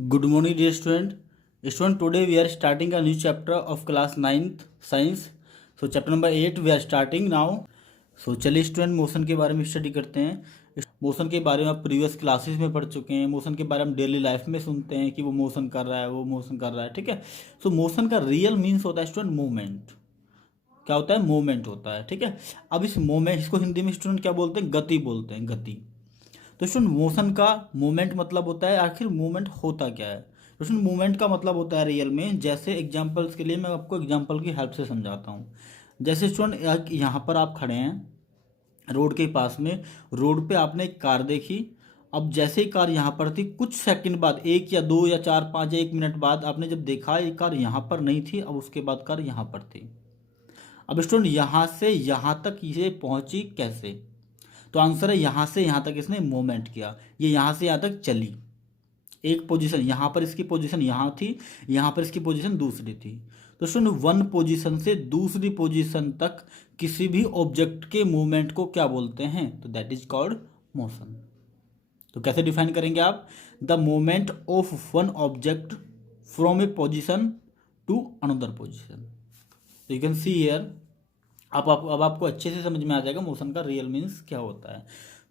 Good morning, dear student. Student, today we are starting a new chapter of class 9th science. So chapter number 8 we are starting now. So चलिए student motion के बारे में study करते हैं। Motion के बारे में आप प्रीवियस क्लासेस में पढ़ चुके हैं। मोशन के बारे में डेली लाइफ में सुनते हैं कि वो मोशन कर रहा है, वो मोशन कर रहा है, ठीक है। सो मोशन का रियल मीन्स होता है स्टूडेंट मूवमेंट। क्या होता है? मूवमेंट होता है, ठीक है। अब इस मूवमेंट, इसको हिंदी में स्टूडेंट क्या बोलते हैं? गति बोलते हैं, गति। तो स्टूडेंट मोशन का मूवमेंट मतलब होता है, आखिर मूवमेंट होता क्या है? तो स्टूडेंट मूवमेंट का मतलब होता है रियल में, जैसे एग्जांपल्स के लिए मैं आपको एग्जांपल की हेल्प से समझाता हूँ। जैसे स्टूडेंट यहाँ पर आप खड़े हैं रोड के पास में, रोड पे आपने एक कार देखी। अब जैसे ही कार यहाँ पर थी, कुछ सेकंड बाद, 1 या 2 या 4 5 1 मिनट बाद आपने जब देखा ये कार यहाँ पर नहीं थी, अब उसके बाद कार यहाँ पर थी। अब स्टूडेंट यहाँ से यहाँ तक ये पहुँची कैसे? तो आंसर है यहाँ से यहाँ तक इसने मूवमेंट किया। ये यहाँ से यहाँ तक चली, एक पोजीशन यहाँ पर, इसकी पोजीशन यहाँ थी, यहाँ पर इसकी पोजीशन दूसरी थी। तो सुन, वन पोजीशन से दूसरी पोजीशन तक किसी भी ऑब्जेक्ट के मूवमेंट को क्या बोलते हैं? तो दैट इज कॉल्ड मोशन। तो कैसे डिफाइन करेंगे आप? The movement of one object from a position to another position. तो यू कैन सी हियर, अब आपको अच्छे से समझ में आ जाएगा मोशन का रियल मीन्स क्या होता है।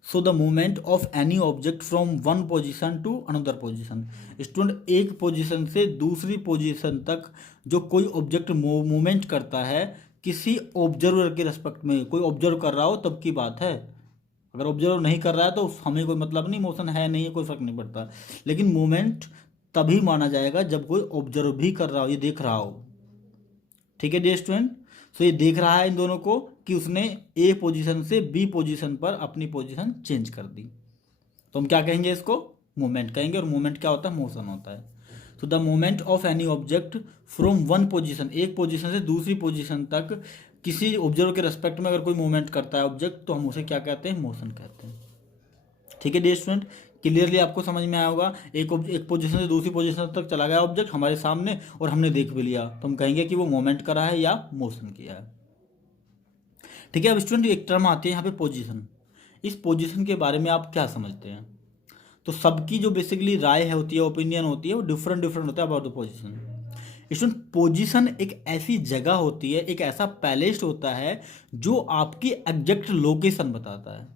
So the movement of any object from one position to another position. Student, एक पोजीशन से दूसरी पोजीशन तक जो कोई ऑब्जेक्ट मूवमेंट करता है किसी ऑब्जर्वर के रेस्पेक्ट में, कोई ऑब्जर्व कर रहा हो तब की बात है। अगर ऑब्जर्व नहीं कर रहा है तो हमें कोई मतलब नहीं, मोशन है नहीं है कोई फर्क नहीं पड़ता। लेकिन मूवमेंट तभी माना जाएगा जब कोई ऑब्जर्व भी कर रहा हो, ये देख रहा हो, ठीक है डियर स्टूडेंट। सो ये देख रहा है इन दोनों को कि उसने ए पोजीशन से बी पोजीशन पर अपनी पोजीशन चेंज कर दी। तो हम क्या कहेंगे? इसको मूवमेंट कहेंगे। और मूवमेंट क्या होता है? मोशन होता है। तो the movement of any object from one position, एक पोजीशन से दूसरी पोजीशन तक किसी ऑब्जर्व के रेस्पेक्ट में अगर कोई मूवमेंट करता है ऑब्जेक्ट, तो हम उसे क्या कहते हैं? मोशन कहते हैं, ठीक है डियर स्टूडेंट। क्लियरली आपको समझ में आया होगा। एक पोजीशन से दूसरी पोजीशन तक चला गया ऑब्जेक्ट हमारे सामने और हमने देख भी लिया, तो हम कहेंगे कि वो मूवमेंट करा है या मोशन किया है, ठीक है। अब स्टूडेंट एक टर्म आती है यहाँ पे पोजीशन। इस पोजीशन के बारे में आप क्या समझते हैं? तो सबकी जो बेसिकली राय है होती है, ओपिनियन होती है, वो डिफरेंट होता है about the position. Student, position एक ऐसी जगह होती है, एक ऐसा पैलेस होता है जो आपकी एग्जैक्ट लोकेशन बताता है,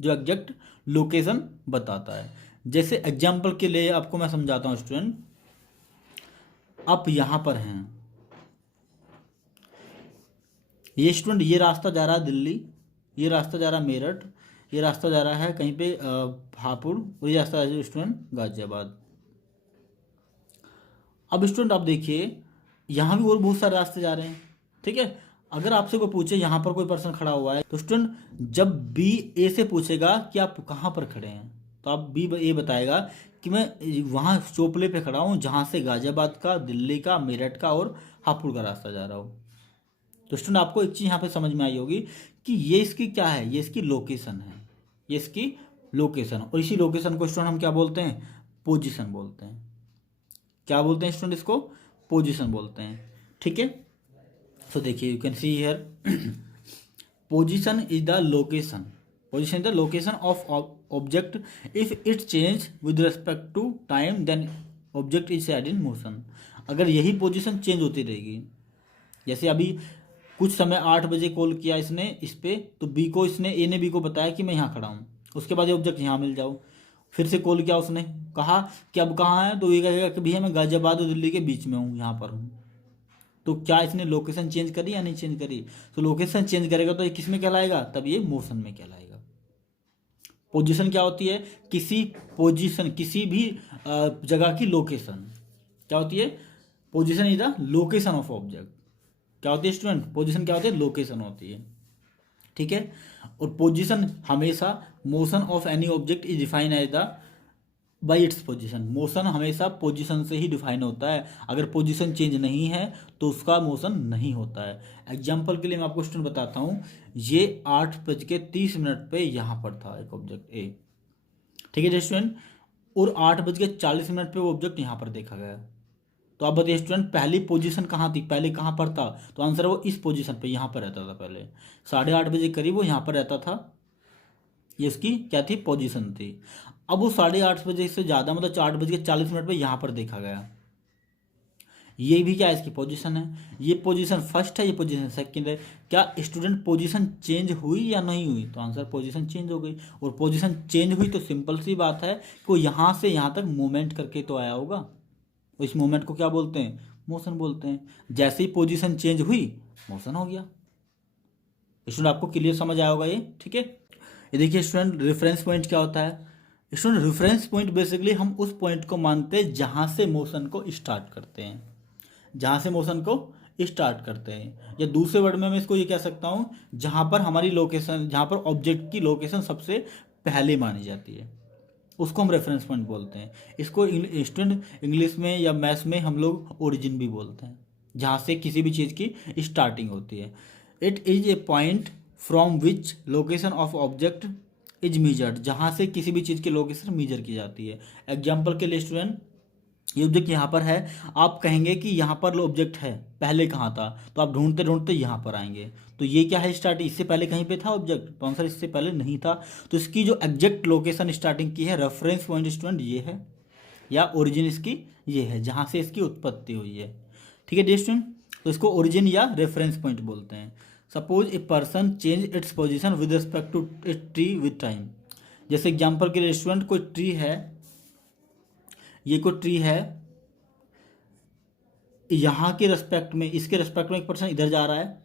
जो एग्जैक्ट लोकेशन बताता है। जैसे एग्जाम्पल के लिए आपको मैं समझाता हूँ स्टूडेंट, आप यहाँ पर हैं, ये स्टूडेंट ये रास्ता जा रहा है दिल्ली, ये रास्ता जा रहा है मेरठ, ये रास्ता जा रहा है कहीं पे हापुड़, और ये रास्ता है स्टूडेंट गाजियाबाद। अब स्टूडेंट आप देखिए यहाँ भी और बहुत सारे रास्ते जा रहे हैं, ठीक है। अगर आपसे कोई पूछे यहाँ पर कोई पर्सन खड़ा हुआ है, तो स्टूडेंट जब बी ए से पूछेगा कि आप कहाँ पर खड़े हैं, तो आप बी ए बताएगा कि मैं वहाँ चोपले पे खड़ा हूँ जहाँ से गाजियाबाद का, दिल्ली का, मेरठ का और हापुड़ का रास्ता जा रहा हूँ। तो स्टूडेंट आपको एक चीज़ यहाँ पे समझ में आई होगी कि ये इसकी क्या है? ये इसकी लोकेशन है, ये इसकी लोकेशन। और इसी लोकेशन को स्टूडेंट हम क्या बोलते हैं? पोजीशन बोलते हैं। क्या बोलते हैं स्टूडेंट? इसको पोजीशन बोलते हैं, ठीक है। सो देखिए, you can see here, position is the location, position is the location of object if it change with respect to time then object is set in motion. अगर यही पोजीशन चेंज होती रहेगी, जैसे अभी कुछ समय 8 बजे कॉल किया इसने इस पे, तो बी को इसने, ए ने बी को बताया कि मैं यहाँ खड़ा हूँ, उसके बाद ये ऑब्जेक्ट यहाँ मिल जाओ। फिर से कॉल किया उसने, कहा कि अब कहाँ है, तो ये कहेगा कि भैया मैं गाजियाबाद और दिल्ली के बीच में हूँ, यहाँ पर हूँ। तो क्या इसने लोकेशन चेंज करी या नहीं चेंज करी? तो लोकेशन चेंज करेगा तो ये किस में कहलाएगा? तब ये मोशन में कहलाएगा। पोजीशन क्या होती है? किसी पोजीशन, किसी भी जगह की लोकेशन क्या होती है? Position is the location of object. क्या होती है स्टूडेंट? पोजीशन क्या होती है? लोकेशन होती है, ठीक है। और पोजीशन हमेशा, motion of any object is define as the by its position. Motion हमेशा पोजीशन से ही डिफाइन होता है। अगर पोजीशन चेंज नहीं है तो उसका मोशन नहीं होता है। एग्जाम्पल के लिए मैं आपको स्टूडेंट बताता हूँ, ये 8:30 पे यहाँ पर था एक ऑब्जेक्ट ए, ठीक है स्टूडेंट, और 8:40 पे वो ऑब्जेक्ट यहाँ पर देखा गया। तो आप बताइए स्टूडेंट, पहली पोजीशन कहाँ थी? पहले कहाँ पर था? तो आंसर है वो इस पोजीशन पे, यहाँ पर रहता था पहले। 8:30 बजे करीब वो यहाँ पर रहता था, ये उसकी क्या थी? पोजीशन थी। अब वो 8:30 बजे से ज़्यादा मतलब 8:40 पे यहाँ पर देखा गया। ये भी क्या है, इसकी पोजीशन है। ये पोजीशन फर्स्ट है, ये पोजीशन सेकंड है। क्या स्टूडेंट पोजीशन चेंज हुई या नहीं हुई? तो आंसर पोजीशन चेंज हो गई। और पोजीशन चेंज हुई तो सिंपल सी बात है कि वो यहाँ से यहाँ तक मूवमेंट करके तो आया होगा। तो इस मूवमेंट को क्या बोलते हैं? मोशन बोलते हैं। जैसे ही पोजीशन चेंज हुई मोशन हो गया। स्टूडेंट आपको क्लियर समझ आया होगा ये, ठीक है। ये देखिए स्टूडेंट, रेफरेंस पॉइंट क्या होता है? स्टूडेंट रेफरेंस पॉइंट बेसिकली हम उस पॉइंट को मानते हैं जहाँ से मोशन को स्टार्ट करते हैं, जहाँ से मोशन को स्टार्ट करते हैं। या दूसरे वर्ड में मैं इसको ये कह सकता हूँ, जहाँ पर हमारी लोकेशन, जहाँ पर ऑब्जेक्ट की लोकेशन सबसे पहले मानी जाती है, उसको हम रेफरेंस पॉइंट बोलते हैं। इसको स्टूडेंट इंग्लिश में या मैथ्स में हम लोग ओरिजिन भी बोलते हैं, जहाँ से किसी भी चीज़ की स्टार्टिंग होती है। It is a point from which location of object is measured, जहाँ से किसी भी चीज़ की लोकेशन मीजर की जाती है। एग्जाम्पल के लिए स्टूडेंट, ये ऑब्जेक्ट यहाँ पर है, आप कहेंगे कि यहाँ पर ऑब्जेक्ट है, पहले कहाँ था? तो आप ढूंढते ढूंढते यहाँ पर आएंगे। तो ये क्या है? स्टार्टिंग। इससे पहले कहीं पे था ऑब्जेक्ट? तो आंसर इससे पहले नहीं था। तो इसकी जो एग्जैक्ट लोकेशन स्टार्टिंग की है, रेफरेंस पॉइंट स्टूडेंट ये है, या ओरिजिन इसकी ये है, जहाँ से इसकी उत्पत्ति हुई है। ठीक है डियर स्टूडेंट, तो इसको ओरिजिन या रेफरेंस पॉइंट बोलते हैं। Suppose a person change its position with respect to a tree with time. जैसे एग्जाम्पल के लिए स्टूडेंट, कोई ट्री है, ये कोई ट्री है, यहाँ के रेस्पेक्ट में, इसके रेस्पेक्ट में एक पर्सन इधर जा रहा है,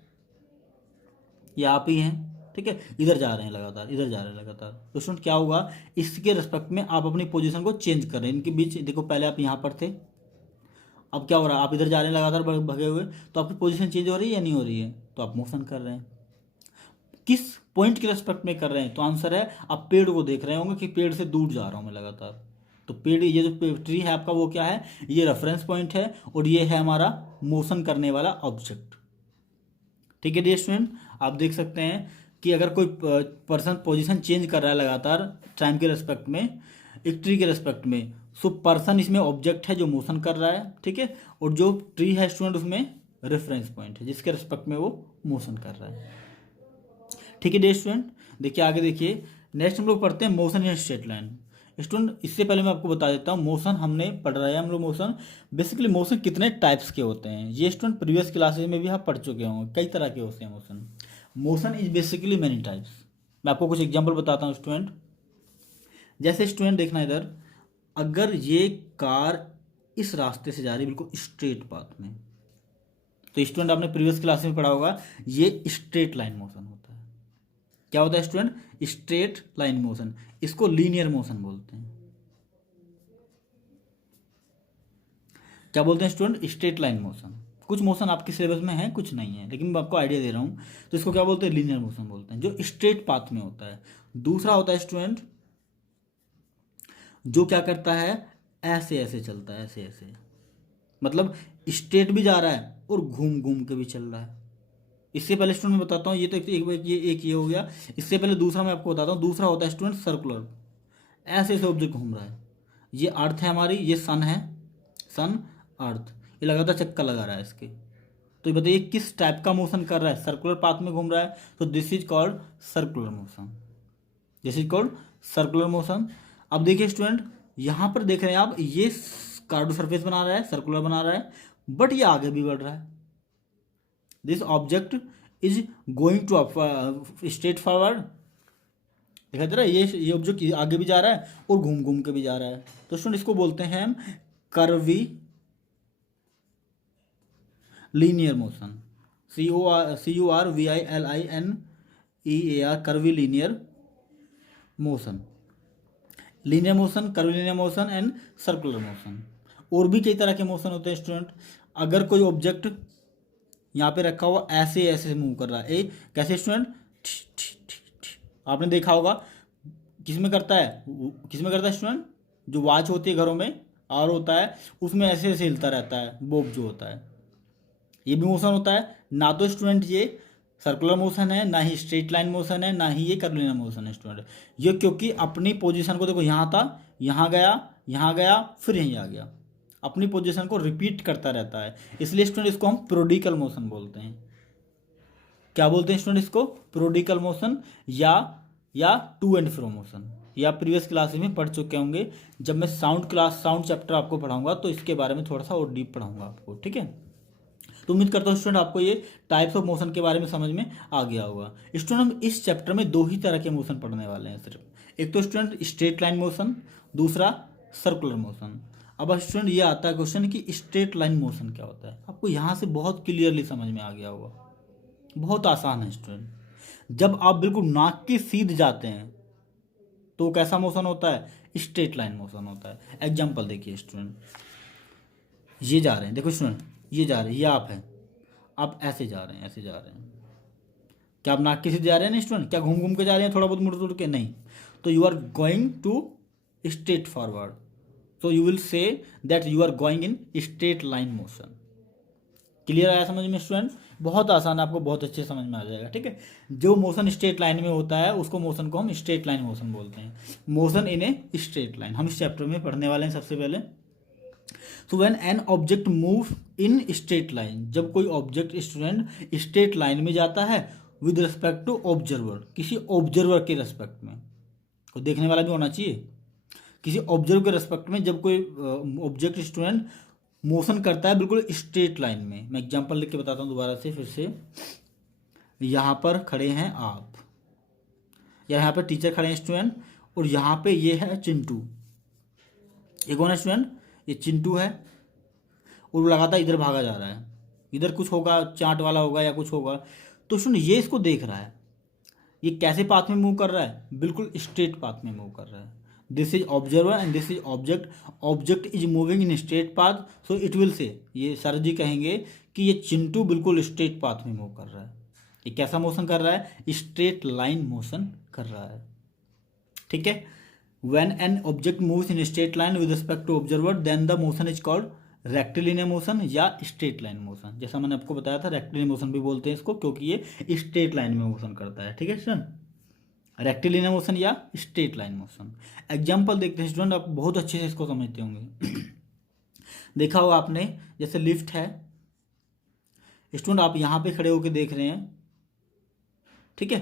ये आप ही हैं, ठीक है, इधर जा रहे हैं लगातार, इधर जा रहे हैं लगातार। तो स्टूडेंट क्या होगा, इसके रेस्पेक्ट में आप अपनी पोजीशन को चेंज कर रहे हैं। इनके बीच देखो, पहले आप यहाँ पर थे, अब क्या हो रहा है, आप इधर जा रहे हैं लगातार भगे हुए, तो आपकी पोजीशन चेंज हो रही है या नहीं हो रही है? तो आप मोशन कर रहे हैं। किस पॉइंट के रेस्पेक्ट में कर रहे हैं? तो आंसर है, आप पेड़ को देख रहे होंगे कि पेड़ से दूर जा रहा हूँ मैं लगातार। तो पेड़, ये जो ट्री है आपका, वो क्या है? ये रेफरेंस पॉइंट है, और ये है हमारा मोशन करने वाला ऑब्जेक्ट। ठीक है डियर स्टूडेंट, आप देख सकते हैं कि अगर कोई पर्सन पोजीशन चेंज कर रहा है लगातार टाइम के रेस्पेक्ट में, एक ट्री के रेस्पेक्ट में, सो पर्सन इसमें ऑब्जेक्ट है जो मोशन कर रहा है, ठीक है, और जो ट्री है स्टूडेंट उसमें रेफरेंस पॉइंट है जिसके रेस्पेक्ट में वो मोशन कर रहा है। ठीक है डियर स्टूडेंट, देखिए आगे देखिए, नेक्स्ट हम लोग पढ़ते हैं motion in straight line. Student इससे पहले मैं आपको बता देता हूँ, मोशन हमने पढ़ रहे हैं हम लोग। मोशन बेसिकली, मोशन कितने टाइप्स के होते हैं ये स्टूडेंट प्रीवियस क्लासेज में भी आप पढ़ चुके होंगे। कई तरह के होते हैं motion. Motion is basically many types. मैं आपको कुछ एग्जांपल बताता हूँ स्टूडेंट। जैसे स्टूडेंट देखना इधर, अगर ये कार इस रास्ते से जा रही है बिल्कुल स्ट्रेट पाथ में, तो स्टूडेंट आपने प्रीवियस क्लास में पढ़ा होगा, ये स्ट्रेट लाइन मोशन होता है। क्या होता है स्टूडेंट? Straight line motion. इसको लीनियर मोशन बोलते हैं। क्या बोलते हैं स्टूडेंट? Straight line motion. कुछ मोशन आपके सिलेबस में है, कुछ नहीं है, लेकिन मैं आपको आइडिया दे रहा हूं। तो इसको क्या बोलते हैं? लीनियर मोशन बोलते हैं, जो स्ट्रेट पाथ में होता है। दूसरा होता है स्टूडेंट, जो क्या करता है, ऐसे ऐसे चलता है, ऐसे ऐसे, मतलब स्ट्रेट भी जा रहा है और घूम घूम के भी चल रहा है। इससे पहले स्टूडेंट मैं बताता हूँ, ये तो एक ये हो गया। इससे पहले दूसरा मैं आपको बताता हूँ। दूसरा होता है स्टूडेंट सर्कुलर, ऐसे ऐसे ऑब्जेक्ट घूम रहा है। ये अर्थ है हमारी, ये सन है, सन अर्थ, ये लगातार चक्कर लगा रहा है इसके। तो ये बताइए किस टाइप का मोशन कर रहा है? सर्कुलर पाथ में घूम रहा है, तो this is called circular motion. This is called circular motion. अब देखिए स्टूडेंट, यहाँ पर देख रहे हैं आप, ये कार्डो सरफेस बना रहा है, सर्कुलर बना रहा है, बट ये आगे भी बढ़ रहा है। This object is going to straight forward. दिखाई दे रहा है, ये ऑब्जेक्ट आगे भी जा रहा है और घूम घूम के भी जा रहा है। तो स्टूडेंट इसको बोलते हैं हम curvy linear motion. CURVILINEAR, curvy linear motion. Linear motion, curvy linear motion and circular motion. और भी कई तरह के मोशन होते हैं स्टूडेंट। अगर कोई ऑब्जेक्ट यहाँ पे रखा हुआ ऐसे ऐसे मूव कर रहा है, कैसे स्टूडेंट? आपने देखा होगा, किसमें करता है, किसमें करता है स्टूडेंट? जो वॉच होती है घरों में, और होता है उसमें ऐसे ऐसे हिलता रहता है, बोब जो होता है, ये भी मोशन होता है। ना तो स्टूडेंट ये सर्कुलर मोशन है, ना ही स्ट्रेट लाइन मोशन है, ना ही ये कर्वीलिनियर मोशन है स्टूडेंट। ये क्योंकि अपनी पोजीशन को देखो, यहाँ था, यहाँ गया, फिर यहीं आ गया, अपनी पोजीशन को रिपीट करता रहता है। इसलिए स्टूडेंट इसको हम प्रोडिकल मोशन बोलते हैं। क्या बोलते हैं स्टूडेंट इसको? प्रोडिकल मोशन या टू एंड फ्रो मोशन। ये आप प्रीवियस क्लासेस में पढ़ चुके होंगे। जब मैं साउंड चैप्टर आपको पढ़ाऊंगा तो इसके बारे में थोड़ा सा और डीप पढ़ाऊंगा आपको, ठीक है। तो उम्मीद करता हूँ स्टूडेंट आपको ये टाइप्स ऑफ मोशन के बारे में समझ में आ गया होगा। स्टूडेंट हम इस चैप्टर में 2 ही तरह के मोशन पढ़ने वाले हैं सिर्फ। एक तो स्टूडेंट स्ट्रेट लाइन मोशन, दूसरा सर्कुलर मोशन। अब स्टूडेंट ये आता है क्वेश्चन कि स्ट्रेट लाइन मोशन क्या होता है। आपको यहाँ से बहुत क्लियरली समझ में आ गया होगा, बहुत आसान है स्टूडेंट। जब आप बिल्कुल नाक के सीध जाते हैं तो कैसा मोशन होता है, स्ट्रेट लाइन मोशन होता है। एग्जाम्पल देखिए स्टूडेंट, ये जा रहे हैं, देखो स्टूडेंट ये जा रहे हैं, ये आप हैं, आप ऐसे जा रहे हैं, ऐसे जा रहे हैं। क्या आप नाक के सीधे जा रहे हैं ना स्टूडेंट? क्या घूम घूम के जा रहे हैं थोड़ा बहुत मुड़ के? नहीं। तो you are going to straight forward, so you will say that you are going in straight line motion। Clear आया समझ में स्टूडेंट? बहुत आसान, आपको बहुत अच्छे समझ में आ जाएगा, ठीक है। जो मोशन स्ट्रेट लाइन में होता है उसको मोशन को हम स्ट्रेट लाइन मोशन बोलते हैं। Motion in a straight line हम इस चैप्टर में पढ़ने वाले हैं सबसे पहले। So when an object move in straight line, जब कोई ऑब्जेक्ट स्टूडेंट स्ट्रेट लाइन में जाता है विद रिस्पेक्ट टू ऑब्जर्वर, किसी ऑब्जर्वर के रिस्पेक्ट में, कोई देखने वाला भी होना चाहिए, किसी ऑब्जर्व के रेस्पेक्ट में जब कोई ऑब्जेक्ट स्टूडेंट मोशन करता है बिल्कुल स्ट्रेट लाइन में। मैं एग्जांपल लिख के बताता हूँ दोबारा से फिर से। यहाँ पर खड़े हैं आप, या यहाँ पर टीचर खड़े हैं स्टूडेंट, और यहाँ पे ये है चिंटू। ये कौन है स्टूडेंट? ये चिंटू है, और वो लगातार इधर भागा जा रहा है, इधर कुछ होगा, चाट वाला होगा या कुछ होगा। तो स्टूडेंट ये इसको देख रहा है, ये कैसे पाथ में मूव कर रहा है, बिल्कुल स्ट्रेट पाथ में मूव कर रहा है। This is observer and this is object, object is moving in straight path, so it will say, ये सर जी कहेंगे कि ये चिंटू बिल्कुल स्ट्रेट पाथ में मूव कर रहा है। ये कैसा मोशन कर रहा है? स्ट्रेट लाइन मोशन कर रहा है, ठीक है। When an object moves in straight line with respect to observer then the motion is called rectilinear motion या स्ट्रेट लाइन मोशन। जैसा मैंने आपको बताया था, रेक्टिलिनियर मोशन भी बोलते हैं इसको, क्योंकि ये स्ट्रेट लाइन में मोशन करता है, ठीक है स्टूडेंट। रेक्टिलिनियर मोशन या स्ट्रेट लाइन मोशन। एग्जाम्पल देखते हैं स्टूडेंट, आप बहुत अच्छे से इसको समझते होंगे। देखा होगा आपने, जैसे लिफ्ट है स्टूडेंट, आप यहाँ पे खड़े होकर देख रहे हैं, ठीक है।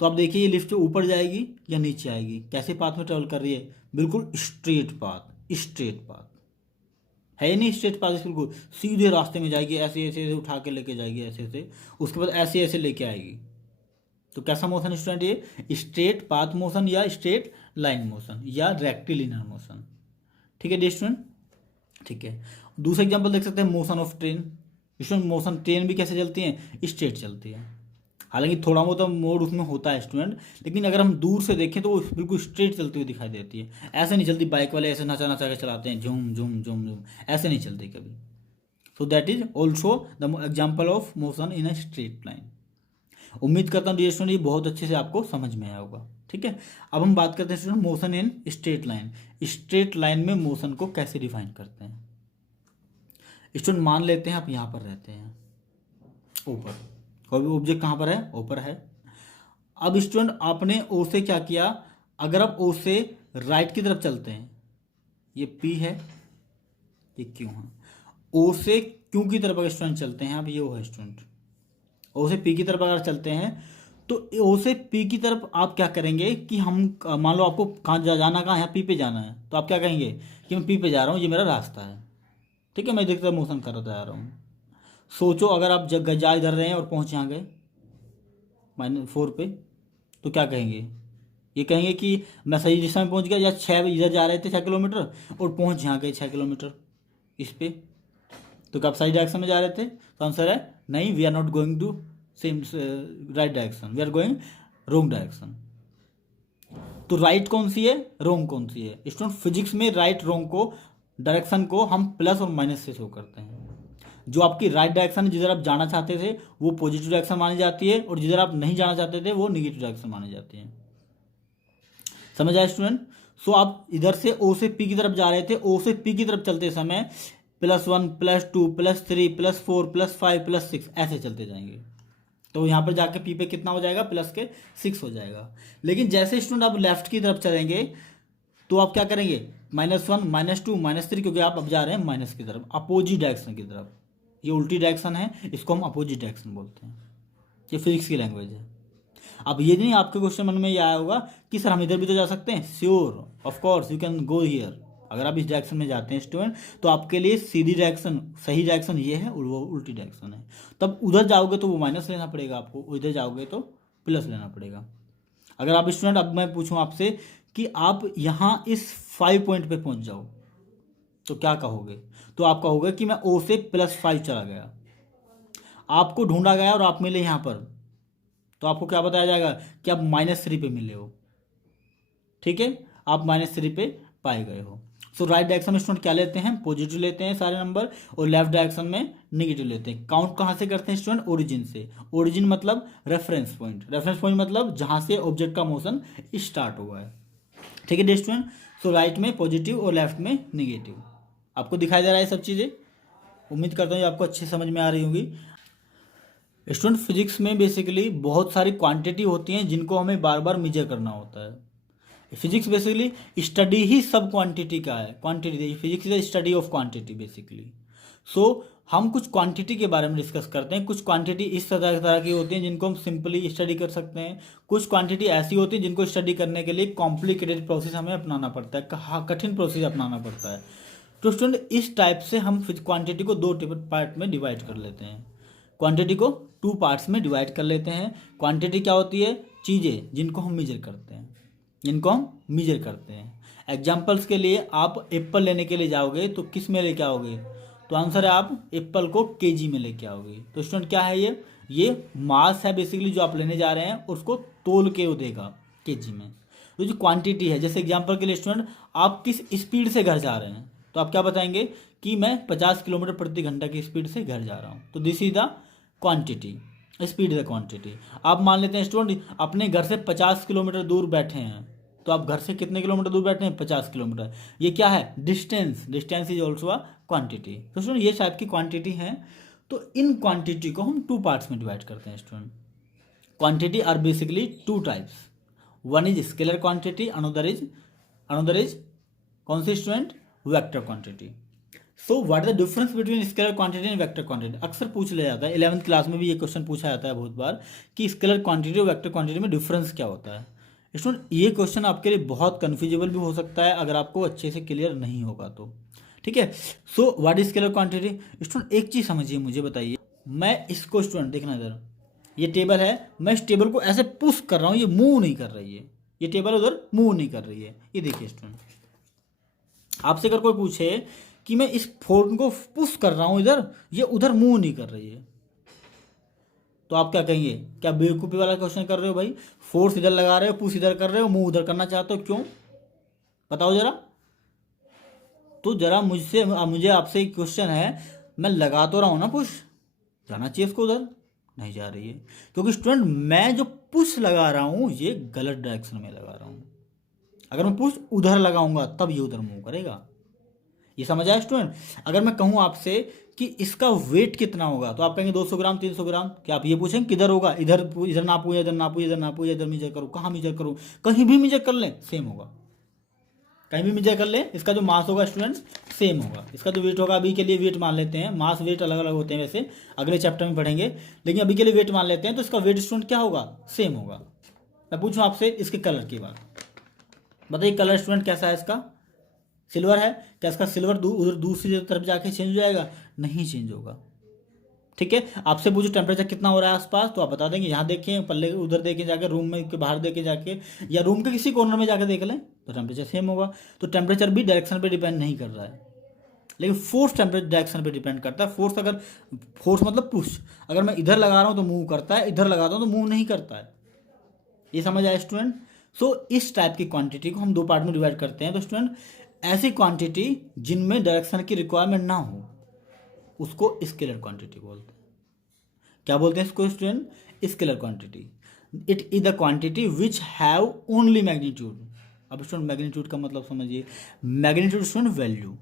तो आप देखिए ये लिफ्ट ऊपर जाएगी या नीचे आएगी, कैसे पाथ में ट्रेवल कर रही है, बिल्कुल स्ट्रेट पाथ। स्ट्रेट पाथ है नहीं, स्ट्रेट पाथ बिल्कुल सीधे रास्ते में जाएगी, ऐसे ऐसे उठा के लेके जाएगी, ऐसे ऐसे, उसके बाद ऐसे ऐसे लेके आएगी। तो कैसा मोशन स्टूडेंट? ये स्ट्रेट पाथ मोशन या स्ट्रेट लाइन मोशन या रेक्टिलिनियर मोशन, ठीक है स्टूडेंट, ठीक है। दूसरा एग्जांपल देख सकते हैं, motion of train. Student motion train भी कैसे चलती है? स्ट्रेट चलती है। हालांकि थोड़ा बहुत मोड उसमें होता है स्टूडेंट, लेकिन अगर हम दूर से देखें तो वो बिल्कुल स्ट्रेट चलती हुई दिखाई देती है। ऐसे नहीं चलती, बाइक वाले ऐसे नचा नचा के चलाते हैं, झूम झूम झूम झूम, ऐसे नहीं चलती कभी। So that is also the example of motion in a straight line. उम्मीद करता हूँ स्टूडेंट ये बहुत अच्छे से आपको समझ में आया होगा, ठीक है। अब हम बात करते हैं student motion in straight line. Straight line में मोशन को कैसे डिफाइन करते हैं स्टूडेंट? मान लेते हैं आप यहाँ पर रहते हैं, ऊपर, कोई भी ऑब्जेक्ट कहाँ पर है? ऊपर है। अब स्टूडेंट आपने ओ से क्या किया? अगर आप ओ से राइट की तरफ चलते हैं, ये पी है, ये क्यू है। ओ से क्यू की तरफ अगर स्टूडेंट चलते हैं, अब ये ओ है स्टूडेंट, ओ से पी की तरफ अगर चलते हैं तो ओ से पी की तरफ आप क्या करेंगे कि हम, मान लो आपको कहाँ जाना, कहाँ है, पी पे जाना है, तो आप क्या कहेंगे कि मैं पी पे जा रहा हूँ, ये मेरा रास्ता है, ठीक है, मैं देखता मोशन करता जा रहा हूँ। सोचो अगर आप जा इधर रहे हैं और पहुँच यहाँ गए -4 पे, तो क्या कहेंगे? ये कहेंगे कि मैं सही दिशा में पहुँच गया, या 6 इधर जा रहे थे 6 किलोमीटर और पहुँच यहाँ गए 6 किलोमीटर इस पे, तो क्या आप सही डायरेक्शन में जा रहे थे? तो आंसर है नहीं, we are not going to same right direction, we are going wrong direction. तो राइट कौन सी है, रोंग कौन सी है स्टूडेंट? फिजिक्स में राइट रोंग को, डायरेक्शन को हम प्लस और माइनस से शो करते हैं। जो आपकी राइट डायरेक्शन है, जिधर आप जाना चाहते थे वो पॉजिटिव डायरेक्शन मानी जाती है, और जिधर आप नहीं जाना चाहते थे वो निगेटिव डायरेक्शन मानी जाती है। समझ आया स्टूडेंट? सो आप इधर से ओ से पी की तरफ जा रहे थे, ओ से पी की तरफ चलते समय +1 +2 +3 +4 +5 +6 ऐसे चलते जाएंगे, तो यहाँ पर जाके पी पे कितना हो जाएगा? +6 हो जाएगा। लेकिन जैसे स्टूडेंट आप लेफ्ट की तरफ चलेंगे तो आप क्या करेंगे? -1 -2 -3, क्योंकि आप अब जा रहे हैं माइनस की तरफ, अपोजिट डायरेक्शन की तरफ। ये उल्टी डायरेक्शन है, इसको हम अपोजिट डायरेक्शन बोलते हैं, ये फिजिक्स की लैंग्वेज है। अब ये नहीं आपके क्वेश्चन मन में ये आया होगा कि सर हम इधर भी तो जा सकते हैं, sure of course you can go here. अगर आप इस डायरेक्शन में जाते हैं स्टूडेंट तो आपके लिए सीधी डायरेक्शन, सही डायरेक्शन ये है और वो उल्टी डायरेक्शन है। तब उधर जाओगे तो वो माइनस लेना पड़ेगा आपको, उधर जाओगे तो प्लस लेना पड़ेगा। अगर आप स्टूडेंट, अब मैं पूछूं आपसे कि आप यहाँ इस 5 पॉइंट पे पहुंच जाओ तो क्या कहोगे? तो आप कहोगे कि मैं ओ से +5 चला गया, आपको ढूंढा गया और आप मिले यहाँ पर, तो आपको क्या बताया जाएगा कि आप -3 पे मिले हो। ठीक है, आप -3 पे पाए गए हो। सो राइट डायरेक्शन में स्टूडेंट क्या लेते हैं? पॉजिटिव लेते हैं सारे नंबर, और लेफ्ट डायरेक्शन में नेगेटिव लेते हैं। काउंट कहाँ से करते हैं स्टूडेंट? ओरिजिन से। ओरिजिन मतलब रेफरेंस पॉइंट, रेफरेंस पॉइंट मतलब जहाँ से ऑब्जेक्ट का मोशन स्टार्ट हुआ है। ठीक है स्टूडेंट, सो राइट में पॉजिटिव और लेफ्ट में नेगेटिव। आपको दिखाई दे रहा है सब चीज़ें? उम्मीद करता हूँ आपको अच्छी समझ में आ रही होगी। स्टूडेंट फिजिक्स में बेसिकली बहुत सारी क्वांटिटी होती हैं जिनको हमें बार बार मेजर करना होता है। फिजिक्स बेसिकली स्टडी ही सब क्वांटिटी का है। Quantity, physics is the study of quantity basically. So हम कुछ क्वांटिटी के बारे में डिस्कस करते हैं। कुछ क्वांटिटी इस तरह की होती हैं जिनको हम सिंपली स्टडी कर सकते हैं। कुछ क्वांटिटी ऐसी होती है जिनको स्टडी करने के लिए कॉम्प्लिकेटेड प्रोसेस हमें अपनाना पड़ता है, कठिन प्रोसेस अपनाना पड़ता है। तो स्टूडेंट इस टाइप से हम क्वांटिटी को 2 पार्ट में डिवाइड कर लेते हैं। क्वांटिटी को 2 पार्ट्स में डिवाइड कर लेते हैं। क्वांटिटी क्या होती है? चीज़ें जिनको हम मेजर करते हैं, जिनको हम मेजर करते हैं। एग्जाम्पल्स के लिए आप एप्पल लेने के लिए जाओगे तो किस में लेके आओगे? तो आंसर है आप एप्पल को केजी में लेके आओगे। तो स्टूडेंट क्या है ये मास है बेसिकली जो आप लेने जा रहे हैं, उसको तोल के वो देगा केजी में। तो जो क्वांटिटी है, जैसे एग्जाम्पल के लिए स्टूडेंट आप किस स्पीड से घर जा रहे हैं, तो आप क्या बताएंगे कि मैं 50 किलोमीटर प्रति घंटा की स्पीड से घर जा रहा हूँ। तो this is the quantity, speed is the quantity. आप मान लेते हैं स्टूडेंट अपने घर से 50 किलोमीटर दूर बैठे हैं, तो आप घर से कितने किलोमीटर दूर बैठे हैं? 50 किलोमीटर। ये क्या है? Distance. Distance is also a quantity. तो स्टूडेंट ये टाइप की क्वांटिटी है। तो इन क्वांटिटी को हम 2 पार्ट्स में डिवाइड करते हैं student. Quantity are basically 2 types. One is scalar quantity, another is कौन सी student? Vector quantity. So what is the difference between scalar quantity and vector quantity? अक्सर पूछ लिया जाता है, 11th क्लास में भी ये क्वेश्चन पूछा जाता है बहुत बार कि स्केलर क्वांटिटी और वेक्टर क्वांटिटी में डिफरेंस क्या होता है। स्टूडेंट ये क्वेश्चन आपके लिए बहुत कन्फ्यूजेबल भी हो सकता है अगर आपको अच्छे से क्लियर नहीं होगा तो। ठीक है, सो what is scalar quantity? Student एक चीज़ समझिए, मुझे बताइए, मैं इसको स्टूडेंट देखना इधर, ये टेबल है, मैं इस टेबल को ऐसे पुश कर रहा हूँ, ये मूव नहीं कर रही है, ये टेबल उधर मूव नहीं कर रही है। ये देखिए स्टूडेंट, आपसे अगर कोई पूछे कि मैं इस फोन को पुश कर रहा हूं इधर, ये उधर मूव नहीं कर रही है, तो आप क्या कहेंगे? क्या बेवकूफ़ी वाला क्वेश्चन कर रहे हो भाई? फोर्स इधर लगा रहे हो, पुश इधर कर रहे हो, मूव उधर करना चाहते हो, क्यों? बताओ जरा। तो जरा मुझे आपसे एक क्वेश्चन है, मैं लगा तो रहा हूँ ना पुश, जाना चाहिए इसको उधर, नहीं जा रही है, क्योंकि स्टूडेंट मैं जो पुश लगा रहा हूँ ये गलत डायरेक्शन में लगा रहा हूँ। अगर मैं पुश उधर लगाऊंगा तब ये उधर मूव करेगा। ये समझ आया स्टूडेंट? अगर मैं कहूँ आपसे कि इसका वेट कितना होगा, तो आप कहेंगे 200 ग्राम, 300 ग्राम। क्या आप ये पूछेंगे किधर होगा? इधर नापू, इधर नापू, इधर नापू, इधर मेजर करूँ, कहाँ मेजर करूँ? कहीं भी मेजर कर लें सेम होगा, कहीं भी मेजर कर ले, इसका जो मास होगा स्टूडेंट सेम होगा। इसका जो वेट होगा, अभी के लिए वेट मान लेते हैं, मास वेट अलग अलग होते हैं वैसे, अगले चैप्टर में पढ़ेंगे, लेकिन अभी के लिए वेट मान लेते हैं, तो इसका वेट स्टूडेंट क्या होगा? सेम होगा। मैं पूछूँ आपसे इसके कलर की बात, बताइए कलर स्टूडेंट कैसा है इसका? सिल्वर है। क्या इसका सिल्वर उधर दूसरी तरफ जाके चेंज हो जाएगा? नहीं चेंज होगा। ठीक है, आपसे पूछो टेम्परेचर कितना हो रहा है आसपास, तो आप बता देंगे, यहाँ देखें पल्ले, उधर देखें जाके, रूम में के बाहर देखे जाके, या रूम के किसी कॉर्नर में जाके देख लें, तो टेम्परेचर सेम होगा। तो टेम्परेचर भी डायरेक्शन पे डिपेंड नहीं कर रहा है, लेकिन फोर्स टेम्परेचर डायरेक्शन पे डिपेंड करता है। फोर्स मतलब पुश, अगर मैं इधर लगा रहा हूँ तो मूव करता है, इधर लगाता हूँ तो मूव नहीं करता है। ये समझ आया स्टूडेंट? सो इस टाइप की क्वांटिटी को हम 2 पार्ट में डिवाइड करते हैं। तो स्टूडेंट ऐसी क्वांटिटी जिनमें डायरेक्शन की रिक्वायरमेंट ना हो उसको स्केलर क्वांटिटी बोलते हैं। क्या बोलते हैं इसको student? Scalar quantity. It is the quantity which have only magnitude. अब स्टूडेंट मैग्नीट्यूड का मतलब समझिए, मैग्नीट्यूड स्टूडेंट वैल्यू,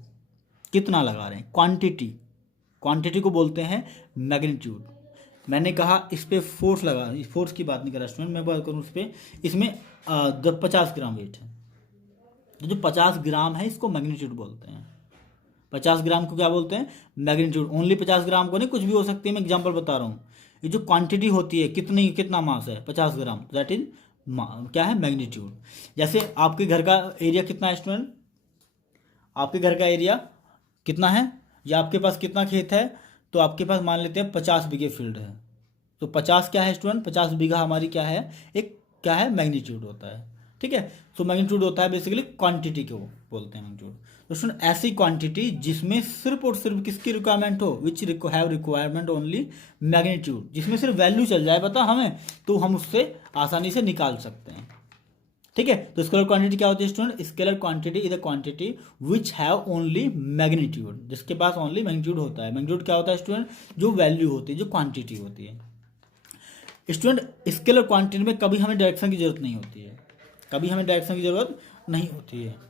कितना लगा रहे हैं, क्वांटिटी को बोलते हैं मैग्नीट्यूड। मैंने कहा इस पर फोर्स लगा, इस फोर्स की बात नहीं कर रहा स्टूडेंट, मैं बात करूँ उस पर, इसमें 50 ग्राम वेट है, तो जो 50 ग्राम है इसको मैग्नीट्यूड बोलते हैं। 50 ग्राम को क्या बोलते हैं? मैग्नीट्यूड। ओनली 50 ग्राम को नहीं, कुछ भी हो सकती है, मैं एग्जांपल बता रहा हूँ। ये जो क्वांटिटी होती है कितना मास है 50 ग्राम, दैट इज क्या है मैग्नीट्यूड। जैसे आपके घर का एरिया कितना है स्टूडेंट, आपके घर का एरिया कितना है या आपके पास कितना खेत है, तो आपके पास मान लेते हैं 50 बीघे फील्ड है। तो 50 क्या है स्टूडेंट, 50 बीघा हमारी क्या है, एक क्या है मैग्नीट्यूड होता है। ठीक है, तो मैग्नीट्यूड होता है बेसिकली क्वांटिटी को बोलते हैं मैग्नीट्यूड। तो स्टूडेंट ऐसी क्वांटिटी जिसमें सिर्फ और सिर्फ किसकी रिक्वायरमेंट हो, which have requirement only magnitude, जिसमें सिर्फ वैल्यू चल जाए पता हमें, तो हम उससे आसानी से निकाल सकते हैं। ठीक है, तो स्केलर क्वांटिटी क्या होती है student, scalar quantity is a quantity which have only magnitude, जिसके पास ओनली मैग्नीट्यूड होता है। मैग्नीट्यूड क्या होता है स्टूडेंट, जो वैल्यू होती है, जो क्वांटिटी होती है। स्टूडेंट स्केलर क्वांटिटी में कभी हमें डायरेक्शन की जरूरत नहीं होती है, कभी हमें डायरेक्शन की जरूरत नहीं होती है